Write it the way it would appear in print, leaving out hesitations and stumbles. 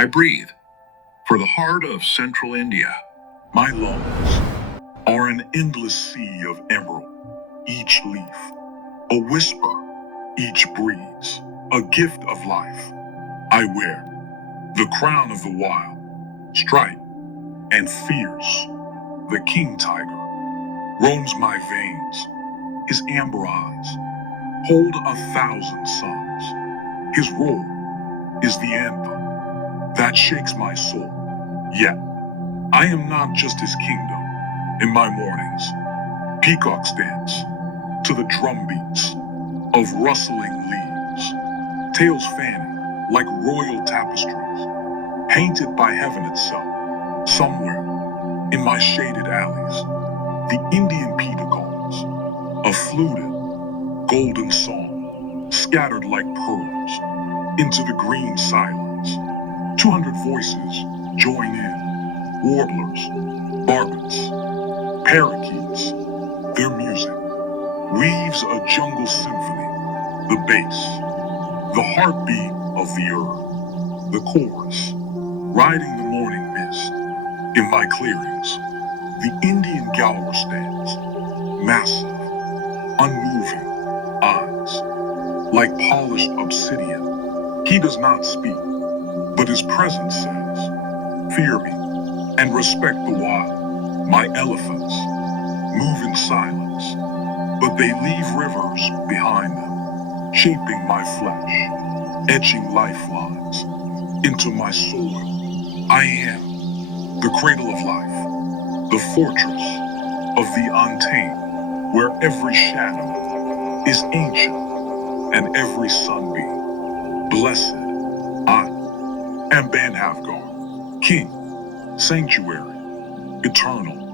I breathe for the heart of central India. My lungs are an endless sea of emerald, each leaf a whisper, each breeze a gift of life. I wear the crown of the wild, striped and fierce. The king tiger roams my veins. His amber eyes hold 1,000 suns. His roar is the anthem that shakes my soul. Yet, I am not just his kingdom. In my mornings, peacocks dance to the drumbeats of rustling leaves, tails fanning like royal tapestries, painted by heaven itself. Somewhere in my shaded alleys, the Indian peacock calls, a fluted, golden song, scattered like pearls into the green silence. 200 voices join in, warblers, barbets, parakeets. Their music weaves a jungle symphony, the bass, the heartbeat of the earth, the chorus, riding the morning mist. In my clearings, the Indian gaurs stands, massive, unmoving, eyes like polished obsidian. He does not speak, but his presence says, fear me and respect the wild. My elephants move in silence, but they leave rivers behind them, shaping my flesh, etching lifelines into my soil. I am the cradle of life, the fortress of the untamed, where every shadow is ancient and every sunbeam blessed. I am Bandhavgarh, king, sanctuary, eternal.